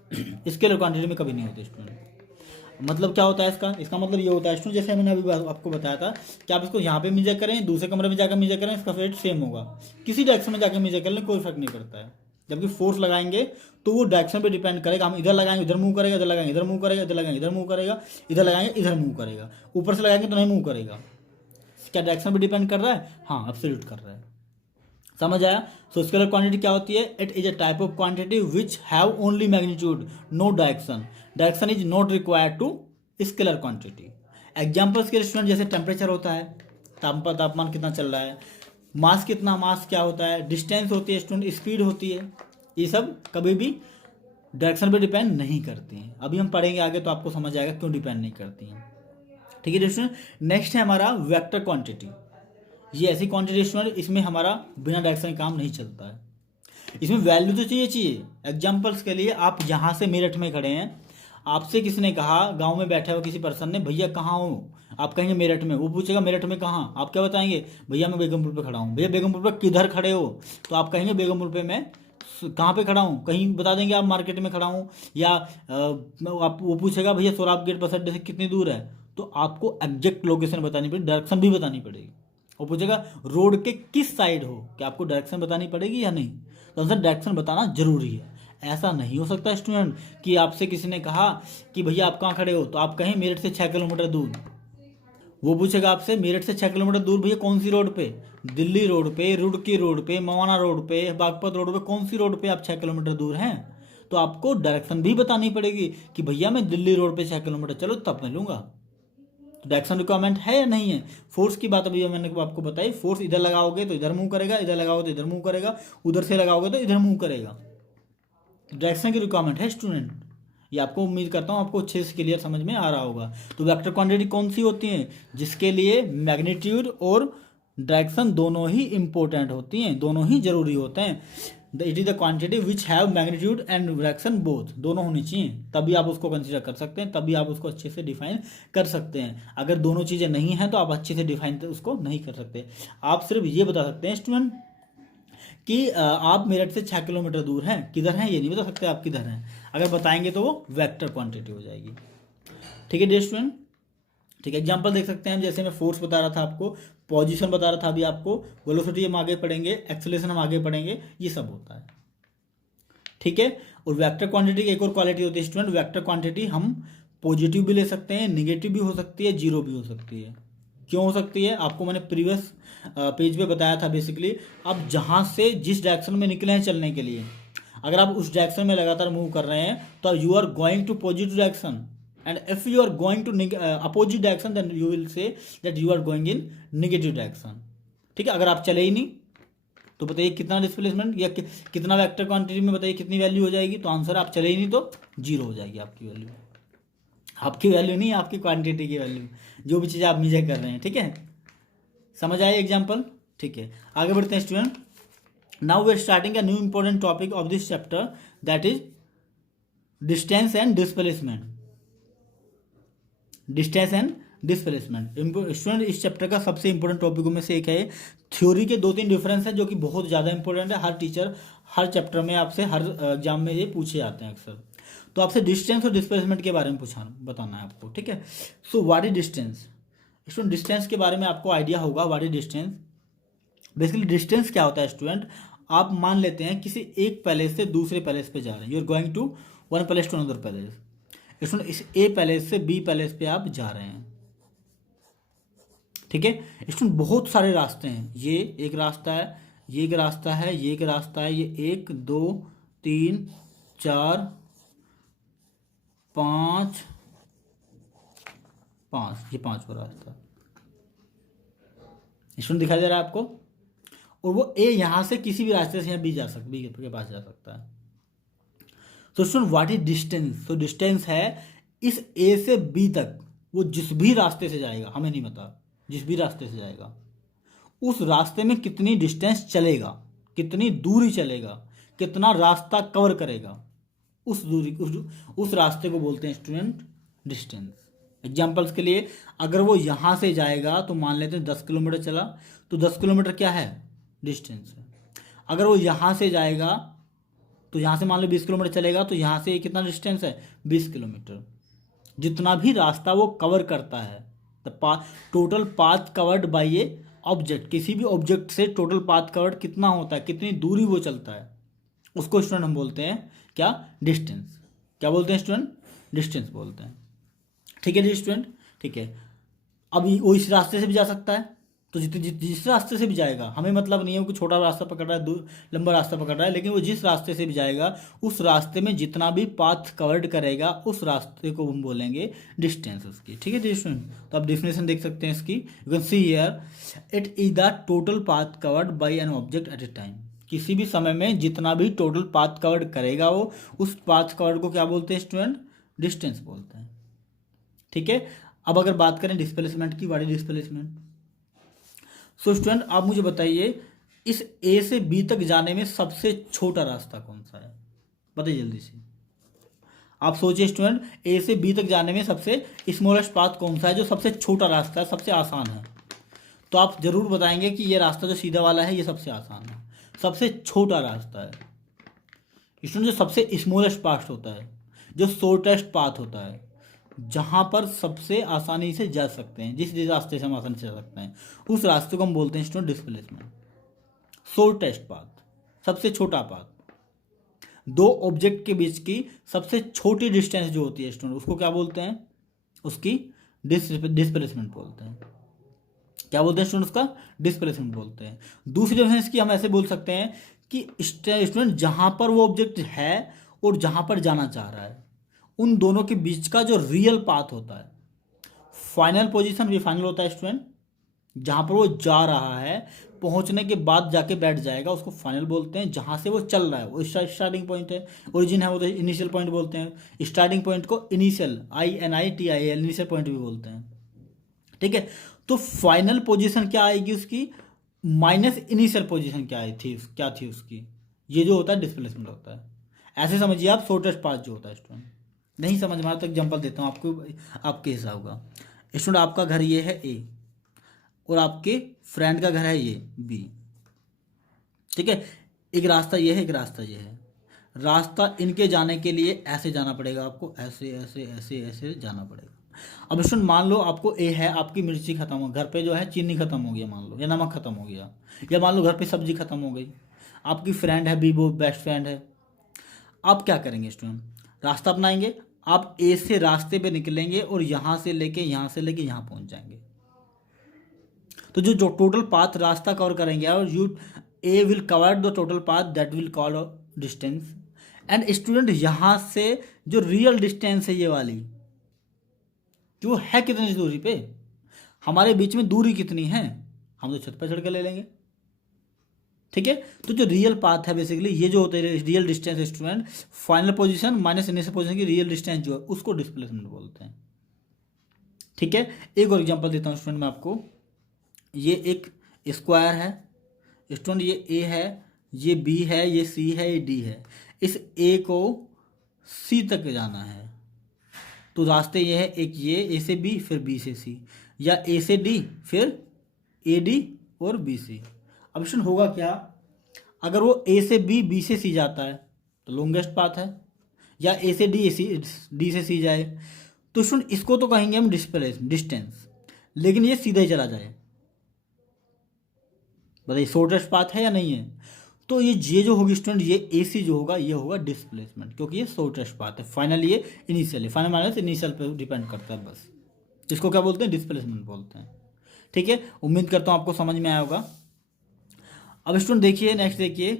स्केलर क्वांटिटी में कभी नहीं होती स्टूडेंट। मतलब क्या होता है इसका मतलब ये होता है स्टूडेंट, जैसे मैंने अभी आपको बताया था कि आप इसको यहाँ पे मेजर करें, दूसरे कमरे में जाकर मेजर करें, इसका वेट सेम होगा, किसी डायरेक्शन में जाकर मेजर कर लें कोई फर्क नहीं पड़ता है। जबकि फोर्स लगाएंगे तो वो डायरेक्शन पे डिपेंड करेगा, हम इधर लगाएंगे इधर मूव करेगा, इधर लगाएंगे इधर मूव करेगा, इधर लगाएंगे इधर मूव करेगा, इधर लगाएंगे इधर मूव करेगा, ऊपर से लगाएंगे तो नहीं मूव करेगा। क्या डायरेक्शन पे डिपेंड कर रहा है, हाँ एब्सोल्यूट कर रहा है। समझ आया। सो स्केलर क्वांटिटी क्या होती है, it is a type of quantity which have only magnitude no direction, direction is not required to scalar quantity. Examples के स्टूडेंट जैसे टेम्परेचर होता है, तापमान कितना चल रहा है, मास कितना, मास क्या होता है, डिस्टेंस होती है स्टूडेंट, स्पीड होती है, ये सब कभी भी डायरेक्शन पे डिपेंड नहीं करती हैं। अभी हम पढ़ेंगे आगे तो आपको समझ आएगा क्यों डिपेंड नहीं करती हैं। ठीक है स्टूडेंट, नेक्स्ट है हमारा वेक्टर क्वांटिटी। ये ऐसी क्वांटिटी स्टूडेंट इसमें हमारा बिना डायरेक्शन काम नहीं चलता है, इसमें वैल्यू तो चाहिए। एग्जाम्पल्स के लिए आप यहाँ से मेरठ में खड़े हैं, आपसे किसी ने कहा गांव में बैठे हो किसी पर्सन ने, भैया कहाँ हो, आप कहेंगे मेरठ में, वो पूछेगा मेरठ में कहाँ, आप क्या बताएंगे, भैया मैं बेगमपुर पे खड़ा हूँ। भैया बेगमपुर पे किधर खड़े हो, तो आप कहेंगे बेगमपुर पे मैं कहाँ पे खड़ा हूँ, कहीं बता देंगे आप मार्केट में खड़ा हूँ, या आप वो पूछेगा भैया सोराब गेट बस अड्डे से कितनी दूर है, तो आपको एग्जैक्ट लोकेशन बतानी पड़ेगी, डायरेक्शन भी बतानी पड़ेगी। वो पूछेगा रोड के किस साइड हो, क्या आपको डायरेक्शन बतानी पड़ेगी या नहीं, तो आंसर डायरेक्शन बताना जरूरी है। ऐसा नहीं हो सकता स्टूडेंट कि आपसे किसी ने कहा कि भैया आप कहाँ खड़े हो, तो आप कहें मेरठ से 6 किलोमीटर दूर। वो पूछेगा आपसे मेरठ से 6 किलोमीटर दूर भैया कौन सी रोड पे, दिल्ली रोड पे, रुड़की रोड पे, मवाना रोड पे, बागपत रोड पे, कौन सी रोड पे आप 6 किलोमीटर दूर हैं, तो आपको डायरेक्शन भी बतानी पड़ेगी कि भैया मैं दिल्ली रोड पे 6 किलोमीटर चलो तब मिलूंगा। तो डायरेक्शन रिक्वायरमेंट है या नहीं है। फोर्स की बात अभी मैंने आपको बताई, फोर्स इधर लगाओगे तो इधर मूव करेगा, इधर लगाओगे तो इधर मूव करेगा, उधर से लगाओगे तो इधर मूव करेगा। डायरेक्शन की रिक्वायरमेंट है स्टूडेंट, ये आपको उम्मीद करता हूँ आपको अच्छे से क्लियर समझ में आ रहा होगा। तो वेक्टर क्वांटिटी कौन सी होती हैं, जिसके लिए मैग्नीट्यूड और डायरेक्शन दोनों ही इंपॉर्टेंट होती हैं, दोनों ही जरूरी होते हैं। It is the quantity which have magnitude and direction both, दोनों होनी चाहिए, तभी आप उसको कंसीडर कर सकते हैं, तभी आप उसको अच्छे से डिफाइन कर सकते हैं। अगर दोनों चीज़ें नहीं हैं तो आप अच्छे से डिफाइन उसको नहीं कर सकते। आप सिर्फ ये बता सकते हैं स्टूडेंट कि आप मेरठ से 6 किलोमीटर दूर हैं, किधर हैं ये नहीं बता सकते आप किधर हैं, अगर बताएंगे तो वो वेक्टर क्वांटिटी हो जाएगी। ठीक है डियर स्टूडेंट, ठीक है। एग्जांपल देख सकते हैं, जैसे मैं फोर्स बता रहा था आपको, पोजीशन बता रहा था अभी आपको, वेलोसिटी हम आगे पढ़ेंगे, एक्सेलरेशन हम आगे पढ़ेंगे, ये सब होता है। ठीक है, और वेक्टर क्वांटिटी की एक और क्वालिटी होती है स्टूडेंट, वेक्टर क्वांटिटी हम पॉजिटिव भी ले सकते हैं, निगेटिव भी हो सकती है, जीरो भी हो सकती है। क्यों हो सकती है, आपको मैंने प्रीवियस पेज पे बताया था। बेसिकली आप जहाँ से जिस डायरेक्शन में निकले हैं चलने के लिए, अगर आप उस डायरेक्शन में लगातार मूव कर रहे हैं तो you are going to positive direction, and if you are going to opposite direction then you will say that you are going in negative direction. ठीक है, अगर आप चले ही नहीं तो बताइए कितना डिस्प्लेसमेंट या कितना वेक्टर क्वांटिटी में बताइए कितनी वैल्यू हो जाएगी, तो आंसर आप चले ही नहीं तो जीरो हो जाएगी आपकी वैल्यू। आपकी वैल्यू नहीं, आपकी क्वांटिटी की वैल्यू, जो भी चीज़ आप मेजर कर रहे हैं। ठीक है, समझ आए एग्जाम्पल। ठीक है, आगे बढ़ते हैं student. Now we are starting a new important topic of this chapter, that is distance and displacement. Distance and displacement student इस चैप्टर का सबसे इंपॉर्टेंट टॉपिकों में से एक है। थ्योरी के 2-3 डिफरेंस है जो कि बहुत ज़्यादा इंपॉर्टेंट है, हर टीचर हर चैप्टर में आपसे हर एग्जाम में ये पूछे जाते हैं अक्सर। तो आपसे डिस्टेंस और डिस्प्लेसमेंट के बारे में बताना है आपको। ठीक है, सो what is distance student, distance के बारे में आपको आइडिया होगा what is distance. Basically distance क्या होता है स्टूडेंट, आप मान लेते हैं किसी एक पैलेस से दूसरे पैलेस पे जा रहे हैं, you are going to one palace to another palace. Student इस ए पैलेस से बी पैलेस पे आप जा रहे हैं, ठीक है स्टूडेंट, बहुत सारे रास्ते हैं, ये एक रास्ता है, ये एक रास्ता है, ये एक रास्ता है, ये 1 2 3 4 5 5, ये 5वां रास्ता स्टूडेंट दिखाई दे रहा है आपको। और वो ए यहाँ से किसी भी रास्ते से यहाँ बी जा सकता, बी के पास जा सकता है। तो स्टूडेंट व्हाट इज डिस्टेंस, तो डिस्टेंस है इस ए से बी तक वो जिस भी रास्ते से जाएगा, हमें नहीं पता, जिस भी रास्ते से जाएगा उस रास्ते में कितनी डिस्टेंस चलेगा, कितनी दूरी चलेगा, कितना रास्ता कवर करेगा, उस दूरी उस रास्ते को बोलते हैं स्टूडेंट डिस्टेंस। एग्जाम्पल्स के लिए, अगर वो यहाँ से जाएगा तो मान लेते हैं 10 किलोमीटर चला, तो 10 किलोमीटर क्या है, डिस्टेंस है। अगर वो यहाँ से जाएगा तो यहाँ से मान लो 20 किलोमीटर चलेगा, तो यहाँ से कितना डिस्टेंस है, 20 किलोमीटर। जितना भी रास्ता वो कवर करता है, the total path covered by A object, किसी भी ऑब्जेक्ट से टोटल पाथ कवर्ड कितना होता है, कितनी दूरी वो चलता है, उसको स्टूडेंट हम बोलते हैं क्या, डिस्टेंस। क्या बोलते हैं स्टूडेंट, डिस्टेंस बोलते हैं। ठीक है जी स्टूडेंट, ठीक है। अब वो इस रास्ते से भी जा सकता है, तो जिस रास्ते से भी जाएगा, हमें मतलब नहीं है वो छोटा रास्ता पकड़ रहा है, लंबा रास्ता पकड़ रहा है, लेकिन वो जिस रास्ते से भी जाएगा उस रास्ते में जितना भी पाथ कवर्ड करेगा उस रास्ते को हम बोलेंगे डिस्टेंस उसकी। ठीक है जी स्टूडेंट, तो आप डेफिनेशन देख सकते हैं इसकी, you can see here, it is the total path covered by an object at A time. किसी भी समय में जितना भी टोटल पाथ कवर्ड करेगा वो, उस पाथ कवर्ड को क्या बोलते हैं स्टूडेंट, डिस्टेंस बोलते हैं। ठीक है, अब अगर बात करें डिस्प्लेसमेंट की, what is displacement. So student आप मुझे बताइए, इस ए से बी तक जाने में सबसे छोटा रास्ता कौन सा है, बताइए जल्दी से। आप सोचिए स्टूडेंट, ए से बी तक जाने में सबसे स्मॉलेस्ट पाथ कौन सा है, जो सबसे छोटा रास्ता है, सबसे आसान है। तो आप जरूर बताएंगे कि ये रास्ता जो सीधा वाला है ये सबसे आसान है, सबसे छोटा रास्ता है स्टूडेंट। जो सबसे स्मॉलेस्ट पाथ होता है, जो शॉर्टेस्ट पाथ होता है, जहाँ पर सबसे आसानी से जा सकते हैं, जिस रास्ते से हम आसानी से जा सकते हैं, उस रास्ते को हम बोलते हैं स्टूडेंट डिस्प्लेसमेंट। शॉर्टेस्ट पाथ, सबसे छोटा पाथ, दो ऑब्जेक्ट के बीच की सबसे छोटी डिस्टेंस जो होती है स्टूडेंट, उसको क्या बोलते हैं, उसकी डिस्प्लेसमेंट बोलते हैं। क्या बोलते हैं स्टूडेंट, उसका डिस्प्लेसमेंट बोलते हैं। दूसरी डिफरेंस की हम ऐसे बोल सकते हैं कि स्टूडेंट जहाँ पर वो ऑब्जेक्ट है और जहाँ पर जाना चाह रहा है, उन दोनों के बीच का जो रियल पाथ होता है, फाइनल पोजीशन भी फाइनल होता है स्टूडेंट, जहाँ पर वो जा रहा है पहुँचने के बाद जाके बैठ जाएगा, उसको फाइनल बोलते हैं। जहाँ से वो चल रहा है वो स्टार्टिंग पॉइंट है, ओरिजिन है वो तो इनिशियल पॉइंट बोलते हैं। स्टार्टिंग पॉइंट को इनिशियल, INITIAL इनिशियल पॉइंट भी बोलते हैं। ठीक है, तो फाइनल पोजीशन क्या आएगी उसकी, माइनस इनिशियल पोजीशन क्या थी उसकी, ये जो होता है डिस्प्लेसमेंट होता है। ऐसे समझिए आप, शॉर्टेस्ट पाथ जो होता है स्टूडेंट। नहीं समझ में आता तो एग्जाम्पल देता हूँ आपको, आपके हिसाब का। स्टूडेंट आपका घर ये है ए और आपके फ्रेंड का घर है ये बी। ठीक है, एक रास्ता ये है, एक रास्ता ये है। रास्ता इनके जाने के लिए ऐसे जाना पड़ेगा आपको, ऐसे ऐसे ऐसे ऐसे जाना पड़ेगा। अब स्टूडेंट मान लो आपको ए है, आपकी मिर्ची खत्म हो, घर पे जो है चीनी खत्म हो गया मान लो, या नमक खत्म हो गया, या मान लो घर पे सब्जी खत्म हो गई। आपकी फ्रेंड है बी, वो बेस्ट फ्रेंड है। आप क्या करेंगे स्टूडेंट, रास्ता अपनाएंगे। आप ए से रास्ते पे निकलेंगे और यहाँ से लेके यहाँ पहुँच जाएंगे। तो जो टोटल पाथ रास्ता कवर करेंगे, और U A will cover the total path that will call distance. And student यहाँ से जो रियल डिस्टेंस है ये वाली, जो है कितनी दूरी पे, हमारे बीच में दूरी कितनी है, हम तो छत पर चढ़ के ले लेंगे। ठीक है, तो जो रियल पाथ है बेसिकली, ये जो होते हैं real distance student, final position minus initial position की रियल डिस्टेंस जो है उसको डिस्प्लेसमेंट बोलते हैं। ठीक है, एक और एग्जांपल देता हूँ स्टूडेंट मैं आपको। ये एक स्क्वायर है स्टूडेंट, ये ए है, ये बी है, ये सी है, ये डी है। इस ए को सी तक जाना है, तो रास्ते ये है, एक ये ए से बी, फिर बी से सी, या ए से डी, फिर ए डी और बी सी। अब स्टूडेंट होगा क्या, अगर वो ए से बी, बी से सी जाता है तो लॉन्गेस्ट पाथ है, या ए से डी, डी से सी जाए, तो स्टूडेंट इसको तो कहेंगे हम डिस्टेंस। लेकिन ये सीधा ही चला जाए, बताइए शॉर्टेस्ट पाथ है या नहीं है। तो ये जो होगी स्टूडेंट, ये ए सी जो होगा ये होगा डिस्प्लेसमेंट, क्योंकि ये शॉर्टेस्ट पाथ है। फाइनल ये इनिशियल है, फाइनल माइनस इनिशियल पे डिपेंड करता है बस, जिसको क्या बोलते हैं डिस्प्लेसमेंट बोलते हैं। ठीक है, उम्मीद करता हूँ आपको समझ में आया होगा। अब स्टूडेंट देखिए, नेक्स्ट देखिए,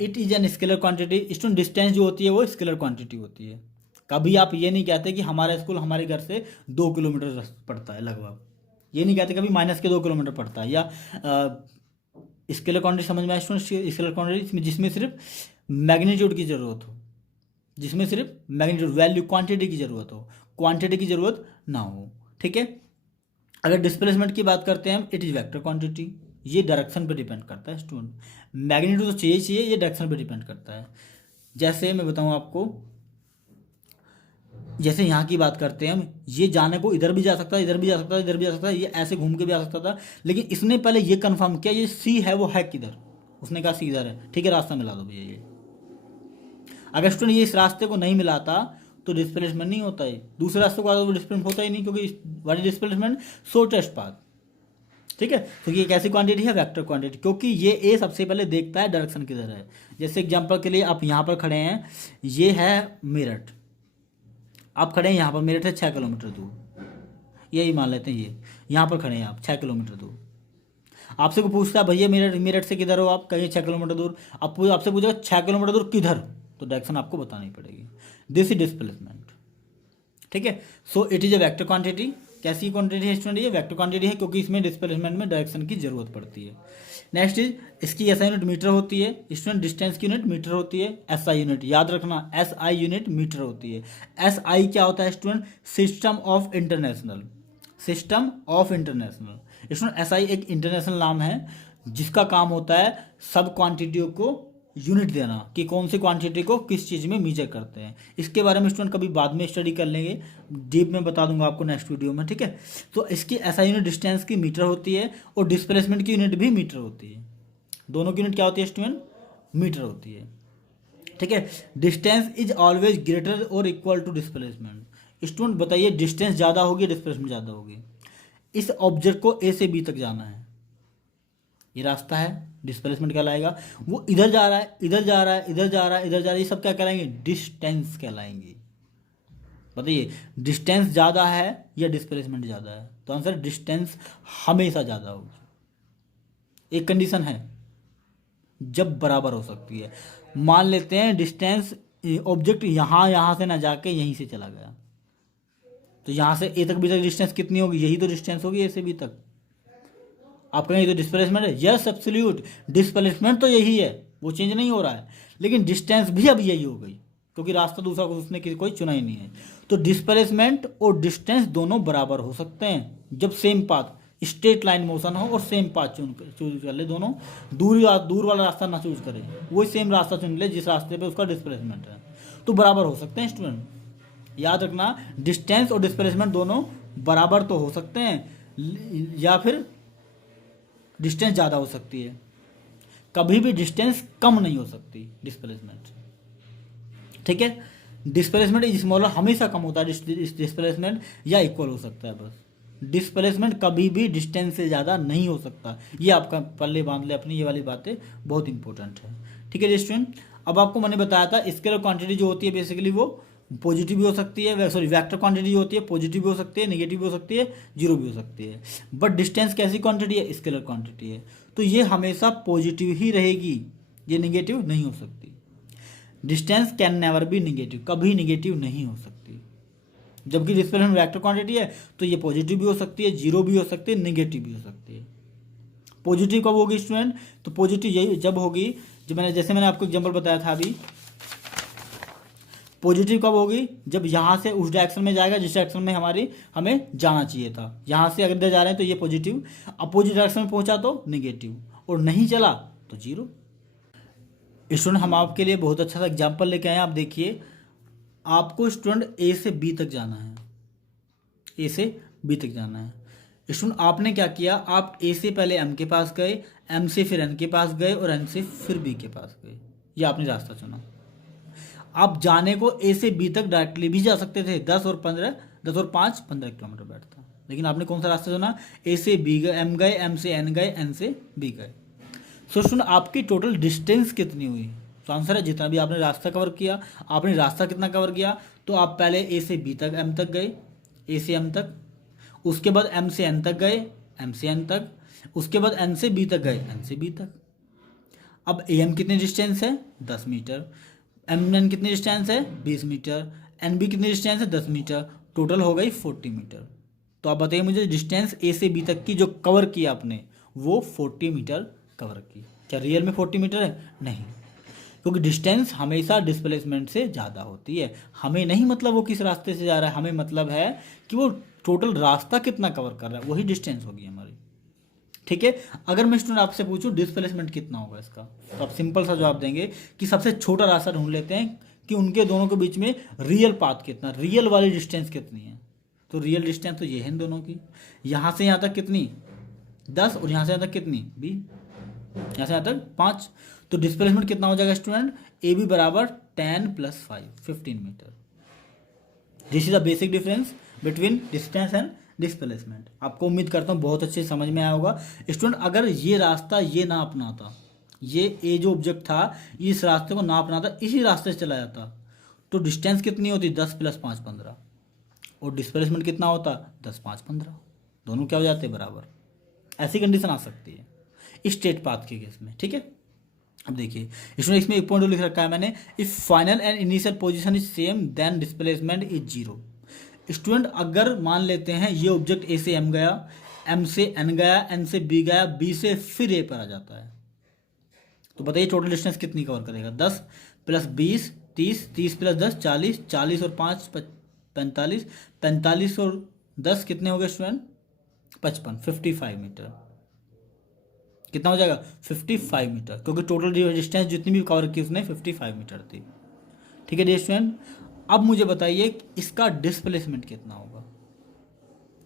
it is an scalar quantity. Student distance जो होती है वो स्केलर क्वांटिटी होती है। कभी आप ये नहीं कहते कि हमारा स्कूल हमारे घर से 2 किलोमीटर पड़ता है लगभग, ये नहीं कहते कभी -2 किलोमीटर पड़ता है, या स्केलर क्वांटिटी समझ में आया स्टूडेंट? स्केलर क्वांटिटी जिसमें सिर्फ मैग्नीट्यूड की ज़रूरत हो, जिसमें सिर्फ मैग्नीट्यूड वैल्यू क्वांटिटी की ज़रूरत हो, क्वांटिटी की ज़रूरत ना हो, ठीक है। अगर डिस्प्लेसमेंट की बात करते हैं हम, इट इज़ वेक्टर क्वांटिटी, ये डायरेक्शन पे डिपेंड करता है स्टूडेंट। मैग्नीट्यूड तो चाहिए, ये डायरेक्शन पे डिपेंड करता है। जैसे मैं बताऊं आपको, जैसे यहाँ की बात करते हैं हम, ये जाने को इधर भी जा सकता है, इधर भी जा सकता है, इधर भी जा सकता है, ये ऐसे घूम के भी आ सकता था, लेकिन इसने पहले ये कंफर्म किया ये सी है वो है किधर, उसने कहा सी इधर है, ठीक है, रास्ता मिला दो भैया ये। अगर स्टूडेंट ये इस रास्ते को नहीं मिलाता तो डिस्प्लेसमेंट नहीं होता है, दूसरे रास्ते को आता तो डिस्प्लेसमेंट होता ही नहीं, क्योंकि what is displacement? Shortest path, ठीक है। तो ये कैसी क्वांटिटी है? वेक्टर क्वांटिटी, क्योंकि ये ए सबसे पहले देखता है डायरेक्शन किधर है। जैसे एग्जांपल के लिए आप यहाँ पर खड़े हैं, ये है मेरठ, आप खड़े हैं यहाँ पर, मेरठ है 6 किलोमीटर दूर, यही मान लेते हैं, ये यहाँ पर खड़े हैं आप 6 किलोमीटर दूर। आपसे को पूछता है भैया मेरठ से किधर हो आप? कहीं 6 किलोमीटर दूर। आपसे पूछेगा 6 किलोमीटर दूर किधर, तो डायरेक्शन आपको बतानी पड़ेगी। दिस इज डिस्प्लेसमेंट, ठीक है। So it is a vector quantity. कैसी क्वांटिटी है स्टूडेंट? ये वेक्टर क्वांटिटी है, क्योंकि इसमें डिस्प्लेसमेंट में डायरेक्शन की जरूरत पड़ती है। नेक्स्ट इज, इसकी एसआई यूनिट मीटर होती है स्टूडेंट, डिस्टेंस की यूनिट मीटर होती है। एसआई यूनिट याद रखना, एसआई यूनिट मीटर होती है। एसआई क्या होता है student? System of international, system of international. Student SI एक इंटरनेशनल नाम है जिसका काम होता है सब क्वांटिटियों को यूनिट देना, कि कौन सी क्वांटिटी को किस चीज़ में मीजर करते हैं। इसके बारे में स्टूडेंट कभी बाद में स्टडी कर लेंगे, डीप में बता दूंगा आपको नेक्स्ट वीडियो में, ठीक है। तो इसकी एसआई यूनिट डिस्टेंस की मीटर होती है, और डिस्प्लेसमेंट की यूनिट भी मीटर होती है। दोनों की यूनिट क्या होती है स्टूडेंट? मीटर होती है, ठीक है। डिस्टेंस इज ऑलवेज ग्रेटर और इक्वल टू डिस्प्लेसमेंट। स्टूडेंट बताइए, डिस्टेंस ज़्यादा होगी, डिस्प्लेसमेंट ज़्यादा होगी। इस ऑब्जेक्ट को ए से बी तक जाना है, ये रास्ता है, डिस्प्लेसमेंट कहलाएगा। वो इधर जा रहा है, इधर जा रहा है, इधर जा रहा है, इधर जा रहा है, ये सब क्या कहलाएंगे? डिस्टेंस कहलाएंगे। बताइए, डिस्टेंस ज़्यादा है या डिस्प्लेसमेंट ज़्यादा है? तो आंसर डिस्टेंस हमेशा ज़्यादा होगी। एक कंडीशन है जब बराबर हो सकती है। मान लेते हैं डिस्टेंस, ऑब्जेक्ट यहाँ से ना जाके यहीं से चला गया, तो यहाँ से ए तक बी तक डिस्टेंस कितनी होगी? यही तो डिस्टेंस होगी ए से बी तक। आप कहेंगे तो डिस्प्लेसमेंट है, यस एब्सोल्यूट, डिस्प्लेसमेंट तो यही है, वो चेंज नहीं हो रहा है, लेकिन डिस्टेंस भी अब यही हो गई, क्योंकि रास्ता दूसरा उसने कोई चुना ही नहीं है। तो डिस्प्लेसमेंट और डिस्टेंस दोनों बराबर हो सकते हैं जब same path, straight line motion हो और सेम पाथ चूज कर ले दोनों। दूर वाला रास्ता ना चूज करे, वही सेम रास्ता चुन ले जिस रास्ते पे उसका डिस्प्लेसमेंट है, तो बराबर हो सकते हैं स्टूडेंट। याद रखना, डिस्टेंस और डिस्प्लेसमेंट दोनों बराबर तो हो सकते हैं, या फिर डिस्टेंस ज़्यादा हो सकती है, कभी भी डिस्टेंस कम नहीं हो सकती डिस्प्लेसमेंट, ठीक है। डिस्प्लेसमेंट इज स्मॉलर, हमेशा कम होता है डिस्प्लेसमेंट, या इक्वल हो सकता है बस। डिस्प्लेसमेंट कभी भी डिस्टेंस से ज़्यादा नहीं हो सकता, ये आपका पल्ले बांध ले अपनी, ये वाली बातें बहुत इंपॉर्टेंट है, ठीक है स्टूडेंट। अब आपको मैंने बताया था स्केलर क्वांटिटी जो होती है बेसिकली वो पॉजिटिव भी हो सकती है, सॉरी वेक्टर क्वांटिटी जो होती है पॉजिटिव भी हो सकती है, नेगेटिव भी हो सकती है, जीरो भी हो सकती है। बट डिस्टेंस कैसी क्वांटिटी है? स्केलर क्वांटिटी है, तो ये हमेशा पॉजिटिव ही रहेगी, ये नेगेटिव नहीं हो सकती। Distance can never be negative, कभी नेगेटिव नहीं हो सकती। जबकि डिस्प्लेसमेंट वेक्टर क्वांटिटी है तो ये पॉजिटिव भी हो सकती है, जीरो भी हो सकती है, नेगेटिव भी हो सकती है। पॉजिटिव कब होगी स्टूडेंट? तो पॉजिटिव यही जब होगी, जैसे मैंने आपको एग्जांपल बताया था अभी, पॉजिटिव कब होगी? जब यहाँ से उस डायरेक्शन में जाएगा जिस डायरेक्शन में हमें जाना चाहिए था। यहाँ से अगर जा रहे हैं तो ये पॉजिटिव, अपोजिट डायरेक्शन में पहुँचा तो नेगेटिव, और नहीं चला तो जीरो। स्टूडेंट हम आपके लिए बहुत अच्छा सा एग्जाम्पल लेके आए हैं। आप देखिए, आपको स्टूडेंट ए से बी तक जाना है, ए से बी तक जाना है। स्टूडेंट आपने क्या किया? आप ए से पहले एम के पास गए, एम से फिर एन के पास गए, और एन से फिर बी के पास गए, ये आपने रास्ता चुना। आप जाने को ए से बी तक डायरेक्टली भी जा सकते थे, 10 और 5 15 किलोमीटर बैठता, लेकिन आपने कौन सा रास्ता चुना? ए से बी गए, एम गए, एम से एन गए, एन से बी गए। सो स्टूडेंट आपकी टोटल डिस्टेंस कितनी हुई? तो आंसर है जितना भी आपने रास्ता कवर किया। आपने रास्ता कितना कवर किया? तो आप पहले ए से बी तक, एम तक गए, ए से एम तक, उसके बाद एम से एन तक गए, एम से एन तक, उसके बाद एन से बी तक गए, एन से बी तक। अब ए एम कितनी डिस्टेंस है 10 मीटर, एम एन कितनी डिस्टेंस है 20 मीटर, एन बी कितनी डिस्टेंस है 10 मीटर, टोटल हो गई 40 मीटर। तो आप बताइए मुझे डिस्टेंस ए से बी तक की जो कवर की आपने वो 40 मीटर कवर की। क्या रियल में 40 मीटर है? नहीं, क्योंकि डिस्टेंस हमेशा डिस्प्लेसमेंट से ज़्यादा होती है। हमें नहीं मतलब वो किस रास्ते से जा रहा है, हमें मतलब है कि वो टोटल रास्ता कितना कवर कर रहा है, वही डिस्टेंस होगी हमारी। ठीक है, अगर मैं स्टूडेंट आपसे पूछूं डिस्प्लेसमेंट कितना होगा इसका, तो आप सिंपल सा जवाब देंगे कि सबसे छोटा रास्ता ढूंढ लेते हैं कि उनके दोनों के बीच में रियल पाथ कितना, रियल वाली डिस्टेंस कितनी है। तो रियल डिस्टेंस तो ये है इन दोनों की, यहाँ से यहाँ तक कितनी 10 और यहाँ से यहाँ तक कितनी 20, यहाँ से यहाँ तक 5। तो डिस्प्लेसमेंट कितना हो जाएगा स्टूडेंट, ए बी बराबर 10 + 5 15 मीटर। This is the basic difference between distance and displacement. आपको उम्मीद करता हूँ बहुत अच्छे समझ में आया होगा स्टूडेंट। अगर ये रास्ता ये ना अपनाता, ये ए जो ऑब्जेक्ट था इस रास्ते को ना अपनाता, इसी रास्ते से चला जाता, तो डिस्टेंस कितनी होती 10 + 5 15, और डिस्प्लेसमेंट कितना होता 10 5 15, दोनों क्या हो जाते हैं बराबर। ऐसी कंडीशन आ सकती है स्ट्रेट पाथ के केस में। ठीक है, अब देखिए इसमें एक पॉइंट लिख रखा है मैंने, if final and initial position is same then displacement is 0। Student अगर मान लेते हैं ये ऑब्जेक्ट ए से एम गया, एम से एन गया, एन से बी गया, बी से फिर ए पर आ जाता है, तो बताइए टोटल डिस्टेंस कितनी कवर करेगा 10 + 20 30, 30 + 10 40, 40 और 5 45, 45 और 10 कितने हो गए स्टूडेंट 55, 55 मीटर। कितना हो जाएगा 55 मीटर, क्योंकि टोटल डिस्टेंस जितनी भी कवर की उसने 55 मीटर थी। ठीक है डियर स्टूडेंट, अब मुझे बताइए इसका डिस्प्लेसमेंट कितना होगा।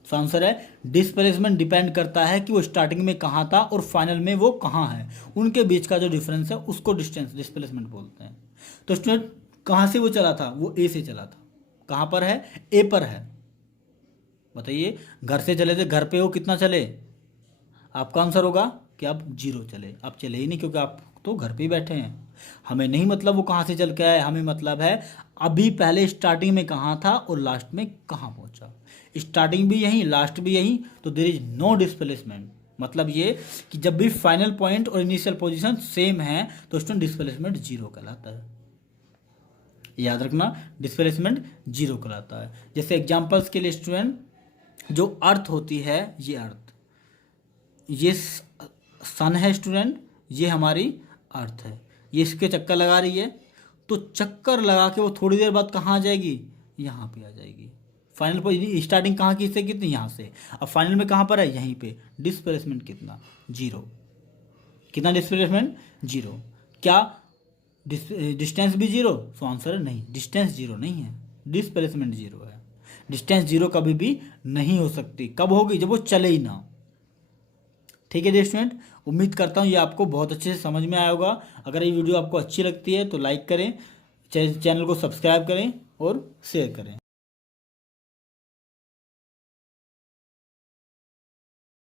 तो आंसर है डिस्प्लेसमेंट डिपेंड करता है कि वो स्टार्टिंग में कहाँ था और फाइनल में वो कहाँ है, उनके बीच का जो डिफरेंस है उसको डिस्प्लेसमेंट बोलते हैं। तो स्टूडेंट कहाँ से वो चला था, वो ए से चला था, कहाँ पर है ए पर है। बताइए घर से चले थे, घर पे वो कितना चले, आपका आंसर होगा कि आप 0 चले, आप चले ही नहीं क्योंकि आप तो घर पे ही बैठे हैं। हमें नहीं मतलब वो कहाँ से चल के आए, हमें मतलब है अभी पहले स्टार्टिंग में कहाँ था और लास्ट में कहाँ पहुँचा। स्टार्टिंग भी यहीं लास्ट भी यहीं, तो देयर इज नो डिस्प्लेसमेंट। मतलब ये कि जब भी फाइनल पॉइंट और इनिशियल पोजीशन सेम है तो स्टूडेंट डिस्प्लेसमेंट 0 कहलाता है। याद रखना डिस्प्लेसमेंट 0 कहलाता है। जैसे एग्जाम्पल्स के लिए स्टूडेंट जो अर्थ होती है, ये अर्थ, ये सन है स्टूडेंट, ये हमारी अर्थ है, ये इसके चक्कर लगा रही है, तो चक्कर लगा के वो थोड़ी देर बाद कहाँ आ जाएगी, यहाँ पे आ जाएगी। फाइनल पर स्टार्टिंग कहाँ की से कितनी, यहाँ से, अब फाइनल में कहाँ पर है, यहीं पे। डिस्प्लेसमेंट कितना 0, कितना डिस्प्लेसमेंट 0। क्या डिस्टेंस भी 0? सो आंसर है नहीं, डिस्टेंस 0 नहीं है, डिस्प्लेसमेंट 0 है। डिस्टेंस 0 कभी भी नहीं हो सकती, कब होगी, जब वो चले ही ना। ठीक है स्टूडेंट, उम्मीद करता हूँ ये आपको बहुत अच्छे से समझ में आया होगा। अगर ये वीडियो आपको अच्छी लगती है तो लाइक करें, चैनल को सब्सक्राइब करें और शेयर करें।